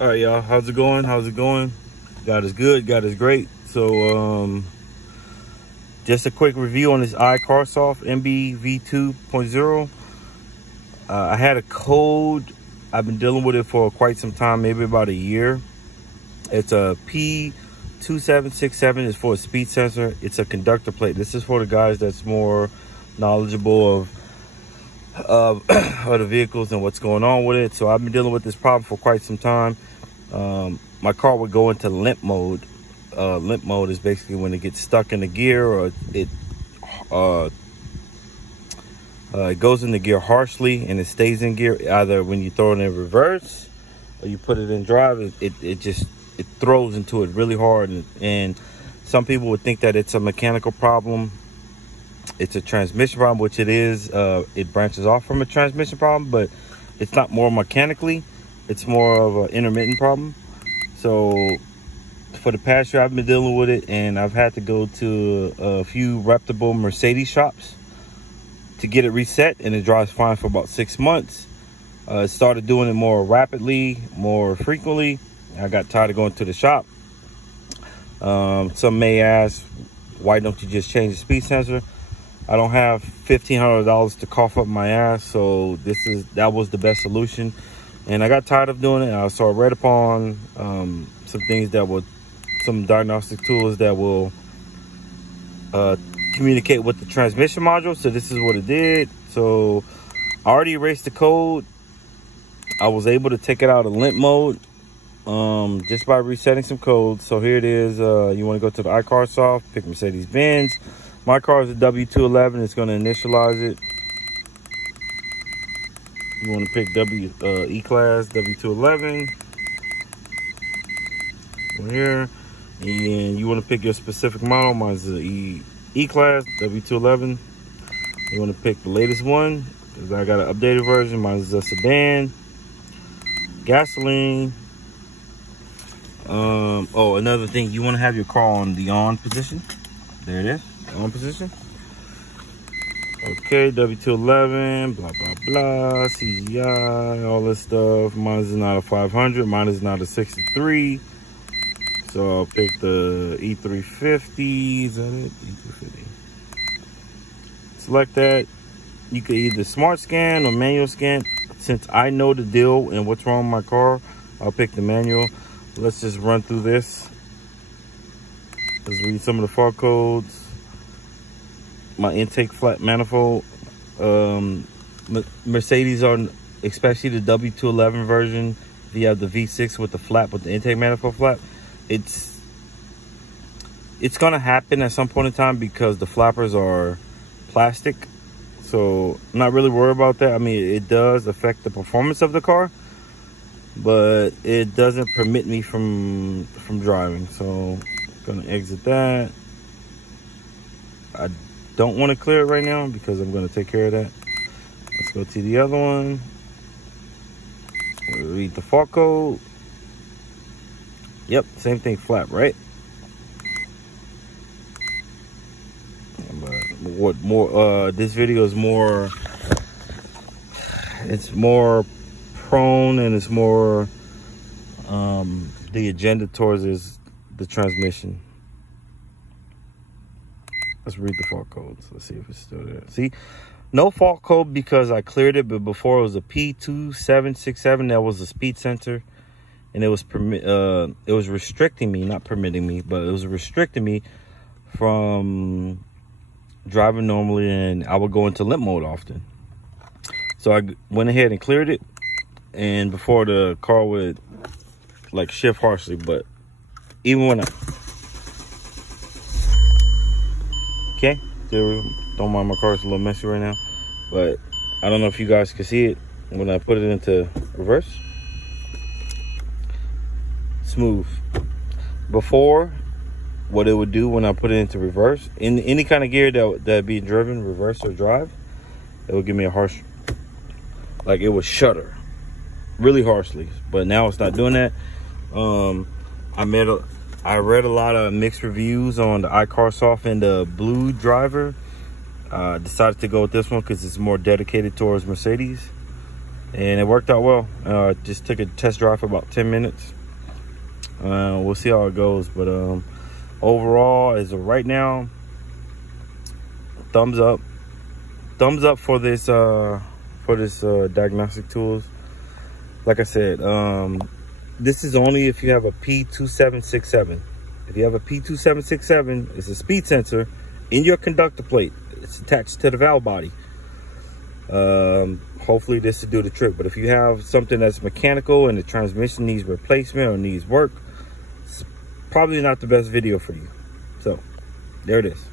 All right, y'all, how's it going? God is good, God is great. So just a quick review on this iCarsoft MB-V2.0. I had a code. I've been dealing with it for quite some time, maybe about a year. It's a P2767. It's for a speed sensor. It's a conductor plate. This is for the guys that's more knowledgeable of the vehicles and what's going on with it. So I've been dealing with this problem for quite some time. My car would go into limp mode. Limp mode is basically when it gets stuck in the gear, or it goes into gear harshly and it stays in gear. Either when you throw it in reverse or you put it in drive, it throws into it really hard. And some people would think that it's a mechanical problem. It's a transmission problem, which it is. It branches off from a transmission problem, but it's not more mechanically. It's more of an intermittent problem. So for the past year, I've been dealing with it, and I've had to go to a few reputable Mercedes shops to get it reset, and it drives fine for about 6 months. It started doing it more rapidly, more frequently. I got tired of going to the shop. Some may ask, why don't you just change the speed sensor? I don't have $1,500 to cough up my ass, so that was the best solution. And I got tired of doing it. So I read upon some diagnostic tools that will communicate with the transmission module. So this is what it did. So I already erased the code. I was able to take it out of limp mode just by resetting some codes. So here it is. You want to go to the iCarsoft, pick Mercedes Benz. My car is a W211. It's going to initialize it. You want to pick E-Class W211. Here. And you want to pick your specific model. Mine is the E-Class W211. You want to pick the latest one, because I got an updated version. Mine is a sedan. Gasoline. Oh, another thing, you want to have your car on the on position. There it is, on position. Okay, W211, blah, blah, blah, CGI, all this stuff. Mine is not a 500, mine is not a 63. So I'll pick the E350, is that it? E350. Select that. You can either smart scan or manual scan. Since I know the deal and what's wrong with my car, I'll pick the manual. Let's just run through this. Let's read some of the fault codes. My intake flat manifold. Mercedes are, especially the W211 version, if you have the V6 with the flap, with the intake manifold flap, it's gonna happen at some point in time because the flappers are plastic. So I'm not really worried about that. I mean, it does affect the performance of the car, but it doesn't permit me from driving. So I'm gonna exit that. I don't want to clear it right now because I'm going to take care of that. Let's go to the other one. We'll read the fault code. Yep, same thing, flap, right? But what more? This video is more. It's more prone, and it's more. The agenda towards is the transmission. Let's read the fault codes. Let's see if it's still there. See, no fault code because I cleared it, but before it was a P2767. That was a speed sensor, and it was restricting me, not permitting me, but it was restricting me from driving normally, and I would go into limp mode often. So I went ahead and cleared it, and before the car would like shift harshly, but even when okay, don't mind my car, it's a little messy right now, but I don't know if you guys can see it when I put it into reverse. Smooth. Before, what it would do when I put it into reverse, in any kind of gear that be driven, reverse or drive, it would give me a harsh, like it would shudder really harshly. But now it's not doing that. I read a lot of mixed reviews on the iCarsoft and the Blue Driver. Decided to go with this one because it's more dedicated towards Mercedes. and it worked out well. Just took a test drive for about 10 minutes. We'll see how it goes, but overall, as of right now, thumbs up for this diagnostic tools. Like I said, this is only if you have a P2767. If you have a P2767, it's a speed sensor in your conductor plate. It's attached to the valve body. Hopefully this will do the trick. But if you have something that's mechanical and the transmission needs replacement or needs work, it's probably not the best video for you. So there it is.